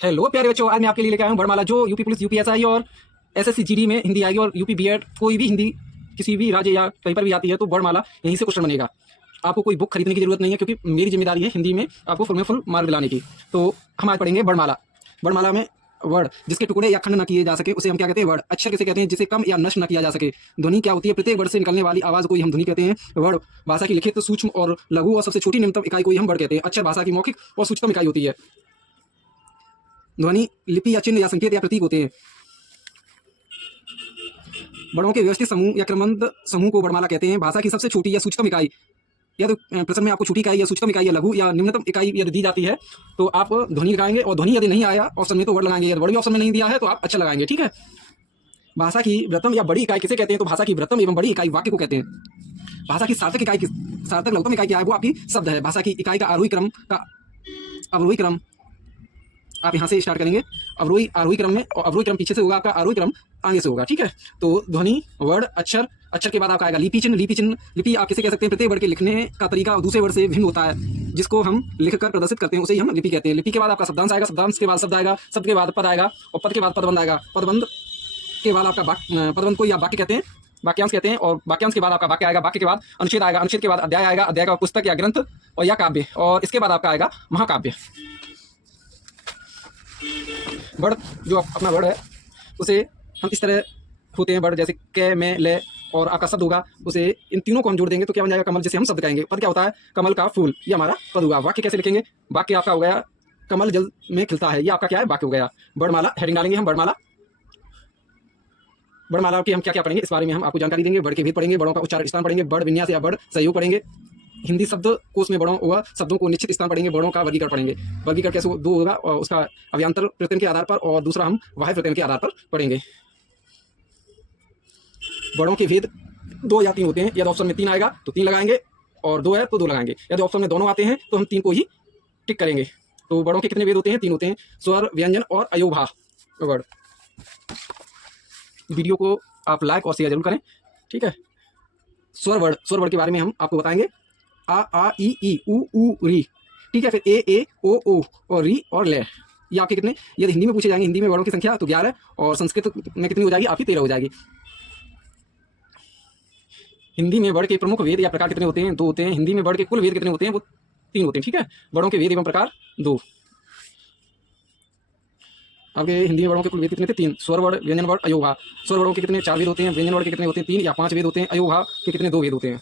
Hello प्यारे बच्चों, आज मैं आपके लिए लेकर आया हूँ वर्णमाला जो यूपी पुलिस, यूपीएसआई और एसएससी जीडी में हिंदी आएगी और यूपी बीएड कोई भी हिंदी किसी भी राज्य या कहीं पर भी आती है तो वर्णमाला यहीं से क्वेश्चन बनेगा। आपको कोई बुक खरीदने की जरूरत नहीं है क्योंकि मेरी जिम्मेदारी है हिंदी में आपको फुल में फुल मार्क दिलाने की। तो हम आज पढ़ेंगे वर्णमाला। वर्णमाला में वर्ड जिसके टुकड़े या खंड न किए जा सके उसे हम क्या कहते हैं? वर्ड। अक्षर किसे कहते हैं? जिसे कम या नष्ट न किया जा सके। ध्वनि क्या होती है? प्रत्येक वर्ड से निकलने वाली आवाज को ही हम ध्वनि कहते हैं। वर्ड भाषा की लिखित, सूक्ष्म और लघु और सबसे छोटी निम्नतम इकाई को ही हम वर्ड कहते हैं। अक्षर भाषा की मौखिक और सूक्ष्मतम इकाई होती है। ध्वनि लिपि या चिन्ह या संकेत या प्रतीक होते हैं। वर्णों के व्यवस्थित समूह या क्रमबद्ध समूह को वर्णमाला कहते हैं। भाषा की सबसे छोटी या सूक्ष्मतम इकाई, या तो प्रश्न में आपको छोटी इकाई या सूक्ष्मतम इकाई या लघु या निम्नतम इकाई यदि दी जाती है तो आप ध्वनि लगाएंगे, और ध्वनि यदि नहीं आया ऑप्शन में तो वर्ड लगाएंगे। यदि वर्ड भी ऑप्शन में नहीं दिया है तो आप अच्छा लगाएंगे। ठीक है। भाषा की वृहत्तम या बड़ी इकाई किसे कहते हैं? तो भाषा की वृहत्तम एवं बड़ी इकाई वाक्य को कहते हैं। भाषा की सार्थक इकाई, सार्थक लघुत्तम इकाई क्या है? वो आपकी शब्द है। भाषा की इकाई का अवरोही क्रम आप यहाँ से स्टार्ट करेंगे आरोही क्रम में, और अवरोही क्रम पीछे से होगा, आपका आरोही क्रम आगे से होगा। ठीक है। तो ध्वनि, वर्ड, अक्षर, अक्षर के बाद आपका आएगा लिपि चिन्ह। लिपि आप किसे कह सकते हैं? प्रत्येक वर्ड के लिखने का तरीका दूसरे वर्ड से भिन्न होता है, जिसको हम लिखकर प्रदर्शित करते हैं उसे ही हम लिपि कहते हैं। लिपि के बाद आपका शब्दांश आएगा, शब्दांश के बाद शब्द आएगा, शब्द के बाद पद आएगा, और पद के बाद पदबंध आएगा। पदबंध के बाद आपका पदबंध को या वाक्य कहते हैं, वाक्यांश कहते हैं, और वाक्यांश के बाद आपका वाक्य आएगा, वाक्य के बाद अनुच्छेद आएगा, अनुच्छेद के बाद अध्याय आएगा, अध्याय का पुस्तक या ग्रंथ और या काव्य, और इसके बाद आपका आएगा महाकाव्य। वर्ड जो अपना वर्ड है उसे हम इस तरह होते हैं वर्ड, जैसे क, मैं, ले, और आपका शब्द होगा उसे इन तीनों को हम जोड़ देंगे तो क्या बन जाएगा? कमल, जिसे हम शब्द कहेंगे। पद क्या होता है? कमल का फूल, ये हमारा पद होगा। वाक्य कैसे लिखेंगे? वाक्य आपका हो गया कमल जल में खिलता है, ये आपका क्या है? वाक्य हो गया। वर्णमाला हेडिंग डालेंगे हम। वर्णमाला की हम क्या क्या पढ़ेंगे इस बारे में हम आपको जानकारी देंगे। वर्ड के भेद पढ़ेंगे, वर्णों का उच्चारण स्थान पढ़ेंगे, वर्ड विन्यास या वर्ड सहयोग पढ़ेंगे। हिंदी शब्द कोश में वर्णों व शब्दों को निश्चित स्थान पढ़ेंगे। वर्णों का वर्गीकरण पढ़ेंगे। वर्गीकरण कैसे दो होगा, और उसका अव्यांतर प्रत्यय के आधार पर, और दूसरा हम बाह्य प्रत्यय के आधार पर पढ़ेंगे। वर्णों के भेद 2 या 3 होते हैं। यदि ऑप्शन में 3 आएगा तो 3 लगाएंगे, और 2 है तो 2 लगाएंगे। यदि ऑप्शन में दोनों आते हैं तो हम 3 को ही टिक करेंगे। तो वर्णों के कितने भेद होते हैं? 3 होते हैं, स्वर, व्यंजन और अयोभा वर्ड। वीडियो को आप लाइक और शेयर जरूर करें। ठीक है। स्वर वर्ड के बारे में हम आपको बताएंगे। आ ई उ री। ठीक है। फिर ए ओ और री और ले, ये आपके कितने? यदि हिंदी में पूछे जाएंगे, हिंदी में वर्णों की संख्या तो 11, और संस्कृत में कितनी हो जाएगी? आपकी 13 हो जाएगी। हिंदी में वर्ड के प्रमुख वेद या प्रकार कितने होते हैं? 2 होते हैं। हिंदी में वर्ड के कुल वेद कितने होते हैं? वो 3 होते हैं। ठीक है। वर्णों के वेद एवं प्रकार 2। आपके हिंदी में वर्णों के कुल वेद कितने थे? 3। स्वर वर्ड, व्यंजन वर्ड, अयोभा। स्वर वर्णों के कितने? 4 वेद होते हैं। व्यंजन वर्ड के कितने होते हैं? 3 या 5 वेद होते हैं। अयोभा के कितने? 2 वेद होते हैं।